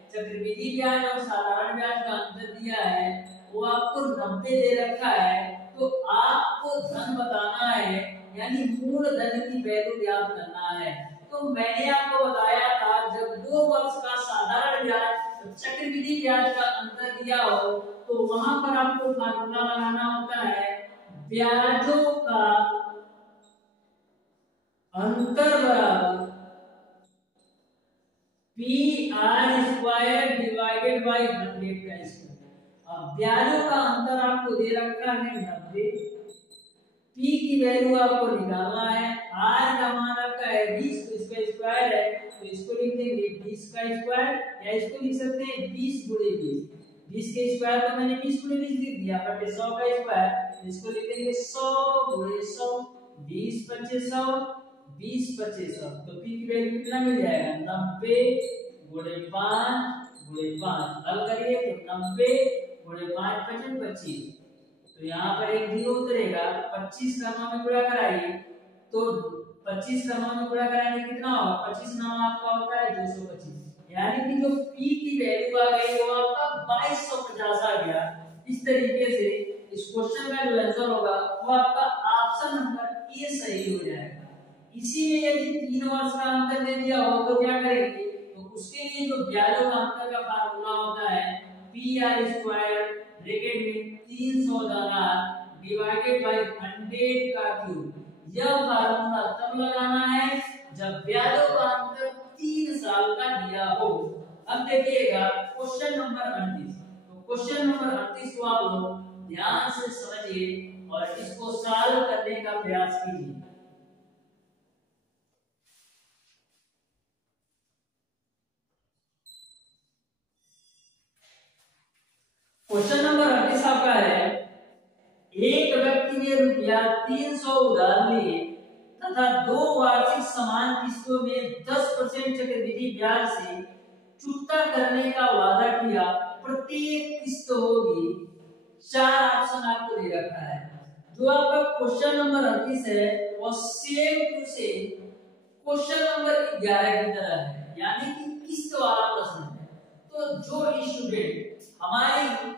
चक्रवृद्धि ब्याज और साधारण ब्याज का अंतर दिया है वो आपको 90 दे रखा है। तो आपको धन बताना है, यानी मूलधन की वैल्यू ज्ञात करना है। तो मैंने आपको बताया था जब 2 वर्ष का साधारण ब्याज और चक्रवृद्धि ब्याज का अंतर दिया हो तो वहां पर आपको फार्मूला लगाना होता है ब्याजों का अंतर बराबर PR² डिवाइडेड बाय 100 का स्क्वायर। अब ब्याजों का अंतर आपको दे रखा है 90, P की वैल्यू आपको निकालना है, R का मान आपका है 20, तो इसका स्क्वायर है तो इसको लिख देंगे 20 का स्क्वायर, या इसको लिख सकते हैं 20 गुणे 20। 20 के स्क्वायर तो मैंने 20 गुणे 20 लिख दिया, बट 100 का स्क्वायर इसको लिख देंगे 100 गुणे 100, 20 25 100, 20 25 100। तो P की वैल्यू कितना मिल जाएगा? 90 गुणे 5 गुणे 5। हल करिए तो 90 गुणे 5 25 25। तो यहाँ पर एक जीरो उतरेगा, 25 का 9 में गुणा कराइए तो 25 का 9 में गुणा कराएंगे कितना होगा? 25 9 आपका होता है 225, यानी कि जो P की वैल्यू आ गई वो आपका 2250 आ गया। इस तरीके से इस क्वेश्चन का जो आंसर होगा वो आपका ऑप्शन नंबर ए सही हो जाएगा। इसी में यदि 3 वर्ष का अंतर दे दिया हो तो क्या करेंगे? तो उसके लिए जो ब्याजों का अंतर का फार्मूला होता है PR² ब्रैकेट में 300 डिवाइडेड बाय 100 का क्यूब। यह फार्मूला तब लगाना है जब ब्याजों का अंतर 3 साल का दिया हो। अब देखिएगा क्वेश्चन नंबर 38। तो क्वेश्चन नंबर 38 को आप लोग ध्यान से समझिए और इसको सॉल्व करने का प्रयास कीजिए। क्वेश्चन नंबर 38 आपका है, एक व्यक्ति ने ₹300 उधार लिए तथा 2 वार्षिक समान किस्तों में 10% चक्रवृद्धि ब्याज से चुकता करने का वादा किया। प्रत्येक किस्त होगी। 4 ऑप्शन आपको दे रखा है। जो आपका क्वेश्चन नंबर 38 है वो same to same question number 11 की तरह है, यानी कि किस्त वाला प्रश्न है। तो जो स्टूडेंट हमारी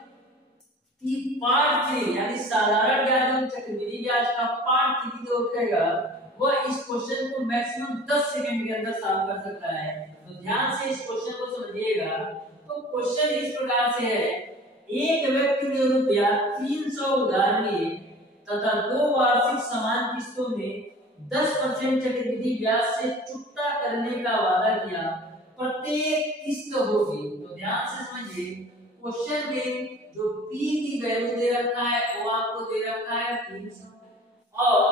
पार्ट 3 यानी साधारण ब्याज और चक्रवृद्धि ब्याज का पार्ट 3 जो उठेगा वह इस क्वेश्चन को मैक्सिमम 10 सेकंड के अंदर सॉल्व कर सकता है। तो ध्यान से इस क्वेश्चन को समझिएगा। तो क्वेश्चन इस प्रकार से है, एक व्यक्ति ने रुपया 300 उधार लिए तथा 2 वार्षिक समान किस्तों में 10% चक्रवृद्धि ब्याज से चुकता करने का वादा किया, प्रत्येक किस्त होगी। तो ध्यान से समझिए, क्वेश्चन में जो P की वैल्यू दे रखा है वो आपको दे रखा है 300, और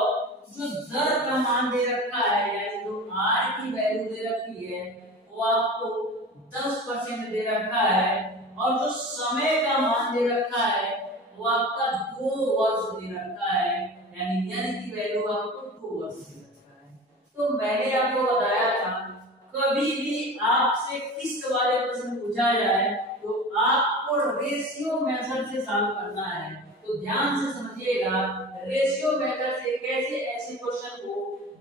जो दर का मान दे रखा है यानी जो R की वैल्यू दे रखी है वो आपको 10% दे रखा है, और जो समय का मान दे रखा है वो आपका 2 वर्ष दे रखा है, यानी n की वैल्यू आपको 2 वर्ष दे रखा है। तो मैंने आपको बताया था कभी भी आपसे किस्त वाले प्रश्न पूछा जाए तो आपको रेशियो मेथड से सॉल्व करना है। तो ध्यान से समझिएगा, रेशियो मेथड से कैसे ऐसे क्वेश्चन को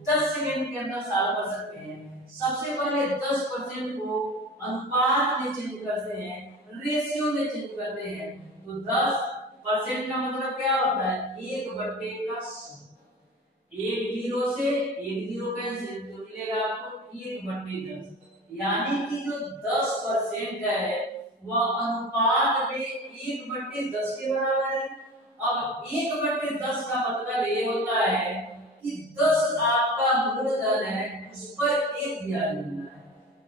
10 सेकंड के अंदर सॉल्व कर सकते हैं। सबसे पहले 10% को अनुपात में चेंज करते हैं, रेशियो में चेंज करते हैं। तो 10% का मतलब क्या होता है, 1/100। 1 0 से 1 0 कैंसिल, तो मिलेगा आपको 1/10, यानी कि जो 10% है वह अनुपात में 1/10 के बराबर है। अब 1/10 का मतलब ये होता है कि 10 आपका मूलधन है, उस पर 1 ब्याज मिलना है।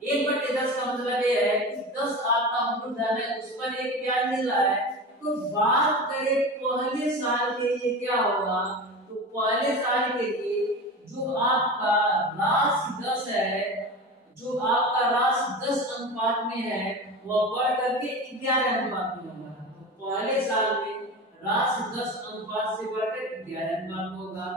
1/10 का मतलब ये है कि 10 आपका मूलधन है, उस पर 1 ब्याज मिल रहा है। तो बात करें पहले साल के लिए क्या होगा, तो पहले साल के लिए जो आपका राशि 10 है, जो आपका राशि 10 अनुपात में है वह बढ़ करके 11 अनुपात में होगा। तो पहले साल में राशि 10 अनुपात से बढ़कर 11 अनुपात होगा।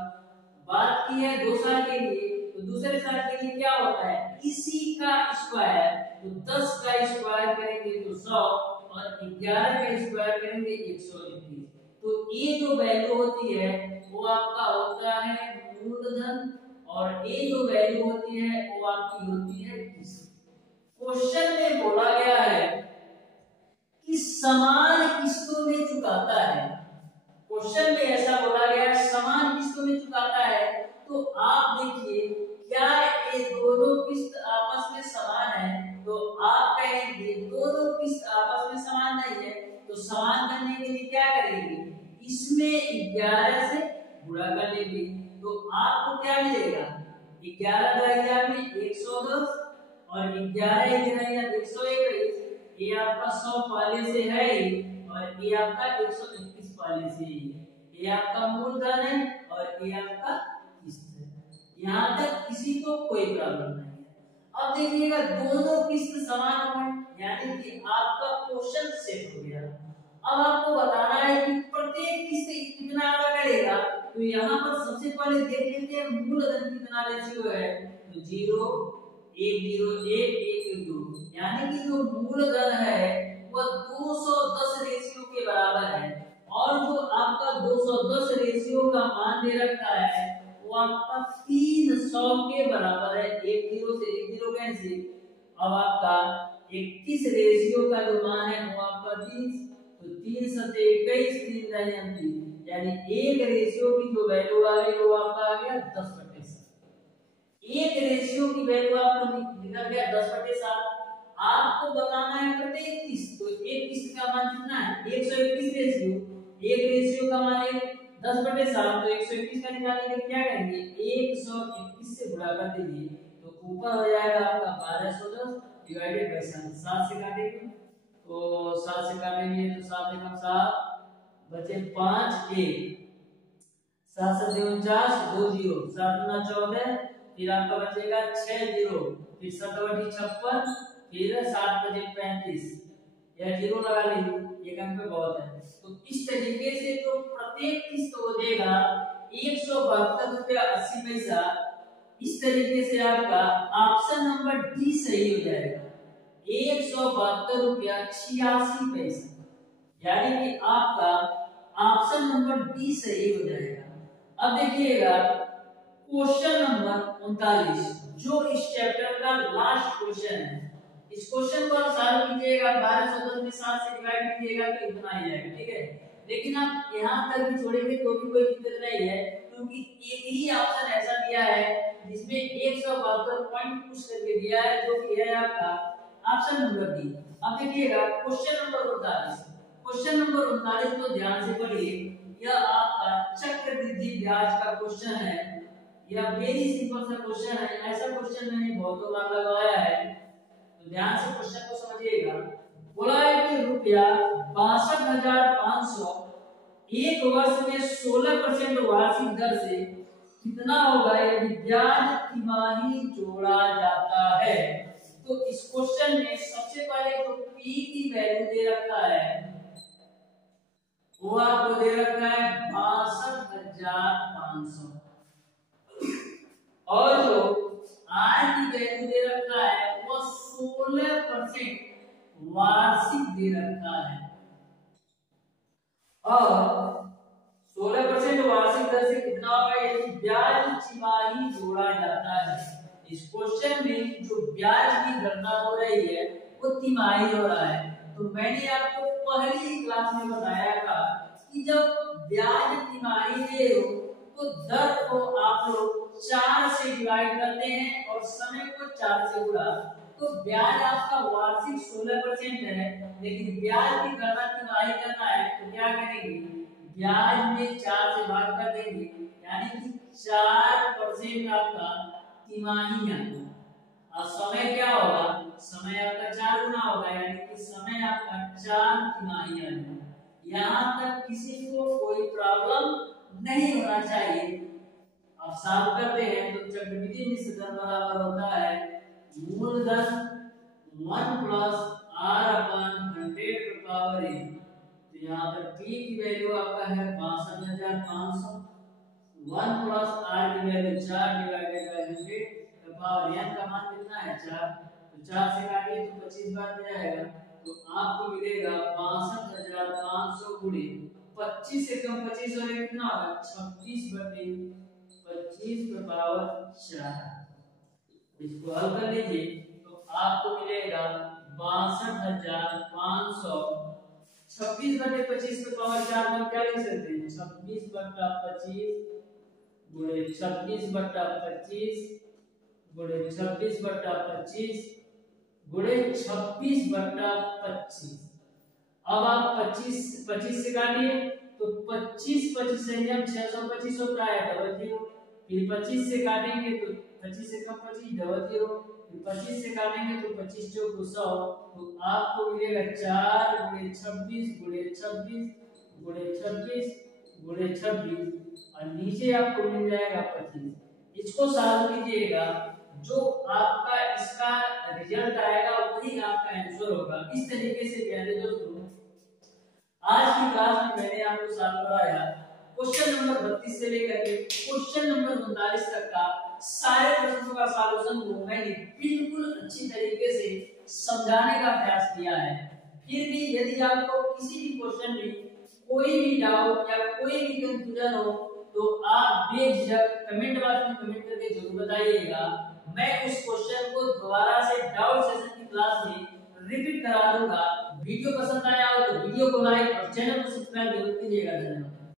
बात की है 2 साल के लिए, तो दूसरे साल के लिए क्या होता है, इसी का स्क्वायर, तो 10 का स्क्वायर करेंगे तो 100 और 11 का स्क्वायर करेंगे 121। तो ये जो वैल्यू होती है वो आपका होता है मूलधन, और ये जो वैल्यू होती है वो आपकी होती है किस्त। क्वेश्चन में बोला गया है कि समान किस्तों में चुकाता है। क्वेश्चन में ऐसा बोला गया है समान किस्तों में चुकाता है। तो आप देखिए, क्या ये दोनों किस्त आपस में समान है, तो आप कहेंगे दोनों किस्त आपस में समान नहीं है। तो समान करने के लिए क्या करेंगे, इसमें 11 से गुणा कर लेंगे। तो आपको क्या मिलेगा, 11 दरिया में 110 और 11 दरिया 121। ये आपका 100 पहले से है और ये आपका 121 पहले से है। ये आपका मूलधन है और ये आपका किस्त है। यहाँ तक किसी को कोई प्रॉब्लम नहीं है। अब देखिएगा दोनों किस्त समान हो गए, यानी कि आपका क्वेश्चन सेट हो गया। अब आपको बताना है कि प्रत्येक किस्त कितना अदा करेगा। तो यहाँ पर सबसे पहले देख लेते हैं मूलधन कितना रेशियो है, तो 0 1 0 1 1 2, यानी कि जो मूलधन है वह 210 रेशियो के बराबर है, और जो आपका 210 रेशियो का मान दे रखा है वो आपका 300 के बराबर है। 1 0 से 1 0 कैंसिल। अब आपका 21 रेशियो का जो मान है वो आपका 30, तो 3 7 21 3 30, यानी एक रेशियो की जो वैल्यू आ गई वो आपका आ गया 10/7। एक रेशियो की वैल्यू आपको निकल गया 10/7। आपको बताना है प्रत्येक किस्त, तो एक किस्त का मान कितना है 121 रेशियो, एक रेशियो का मान है 10/7, तो 121 का निकालने के लिए क्या करेंगे 121 से गुणा कर दीजिए। तो ऊपर हो जाएगा आपका 1210 डिवाइडेड बाय 7 से काटेंगे, तो 7 से काटेंगे तो 7 एकम 7 बचे 5 1, 7 7 49 2 0, 7 9 14, फिर आपका बचेगा 6 0, फिर 7 बटी 56, फिर 7 बचे 35, यह 0 लगा लीजिए, एक अंक पे बहुत है। तो इस तरीके से जो प्रत्येक किस्त को देगा 172 रुपया 80 पैसा, इस तरीके से आपका ऑप्शन नंबर डी सही हो जाएगा, 172 रुपया 86 पैसा, यानी कि आपका ऑप्शन नंबर डी सही हो जाएगा। अब देखिएगा क्वेश्चन नंबर 39 जो इस चैप्टर का लास्ट क्वेश्चन है। इस क्वेश्चन को आप सॉल्व कीजिएगा, 1210 में 7 से डिवाइड कीजिएगा तो इतना ही आएगा, ठीक है। लेकिन आप यहां तक भी छोड़ेंगे तो भी कोई दिक्कत नहीं है, क्योंकि एक ही ऑप्शन ऐसा दिया है जिसमें 172 पॉइंट पुश करके दिया है, जो कि है आपका ऑप्शन नंबर डी। अब देखिएगा क्वेश्चन नंबर 39। क्वेश्चन नंबर 39 को ध्यान से पढ़िए। यह आपका चक्रवृद्धि ब्याज का क्वेश्चन है। यह वेरी सिंपल सा क्वेश्चन है। ऐसा क्वेश्चन मैंने बहुतों बार लगवाया है, तो ध्यान से क्वेश्चन को समझिएगा। बोला है कि रुपया 62,500 एक वर्ष में 16% वार्षिक दर से कितना होगा यदि ब्याज तिमाही जोड़ा जाता है। तो इस क्वेश्चन में सबसे पहले तो पी की वैल्यू दे रखा है, वो आपको दे रखा है 62,500, और जो आर की वैल्यू दे रखा है वो 16% वार्षिक दे रखा है, और 16% वार्षिक दर से कितना होगा यदि ब्याज तिमाही जोड़ा जाता है। इस क्वेश्चन में जो ब्याज की गणना हो रही है वो तिमाही हो रहा है। तो मैंने आपको पहली क्लास में बताया था कि जब ब्याज तिमाही दे हो तो दर को आप लोग 4 से डिवाइड करते हैं और समय को 4 से गुणा। तो ब्याज आपका वार्षिक 16% है, लेकिन ब्याज की गणना तिमाही करना है तो क्या करेंगे, ब्याज में 4 से भाग कर देंगे, यानी कि 4% आपका तिमाही आएगा। और समय क्या होगा, समय आपका 4 गुना होगा, यानी कि समय आपका 4 तिमाही आएगा। यहाँ तक किसी को कोई प्रॉब्लम नहीं होना चाहिए। अब सॉल्व करते हैं तो चक्रवृद्धि मिश्र दर बराबर होता है मूलधन 1 प्लस r अपन 100/n। तो यहाँ पर p की वैल्यू आपका है 62,500, 1 प्लस r की वैल्यू 4 डिवाइडेड बाय 100 तो पावर n का मान कितना है 4, तो 4 से काटिए तो 25 बार में जाएगा, तो आपको मिलेगा 62,500 गुणे 25 से कम 25 और कितना होगा 26/25 इसको हल कर लीजिए तो आपको मिलेगा 62,500। 26/25 पे पावर 4 हम क्या लिख सकते हैं 26/25 गुणे 26/25 गुणे 26/25 गुणे 26/25। अब आप 25 से काटिए तो 25 से हम 625 होता है डबल जीरो, फिर 25 से काटेंगे तो 25 से कम 25 डबल जीरो, फिर 25 से काटेंगे तो 25 चौक 100, तो आपको मिलेगा 4 गुणे 26 गुणे 26 गुणे 26 गुणे 26 और नीचे आपको मिल जाएगा 25। इसको सॉल्व कीजिएगा, जो आपका इसका रिजल्ट आएगा वही आपका आंसर होगा। इस तरीके से प्यारे दोस्तों आज की क्लास में मैंने आपको सॉल्व कराया क्वेश्चन नंबर 32 से लेकर के क्वेश्चन नंबर 39 तक का सारे प्रश्नों का सॉल्यूशन को मैंने बिल्कुल अच्छी तरीके से समझाने का प्रयास किया है। फिर भी यदि आपको किसी भी क्वेश्चन में कोई भी डाउट या कोई भी कंफ्यूजन हो तो आप बेझिझक कमेंट बॉक्स में कमेंट करके जरूर बताइएगा। मैं उस क्वेश्चन को दोबारा से डाउट सेशन की क्लास में रिपीट करा दूंगा। वीडियो पसंद आया हो तो वीडियो को लाइक और चैनल को सब्सक्राइब जरूर कीजिएगा। धन्यवाद।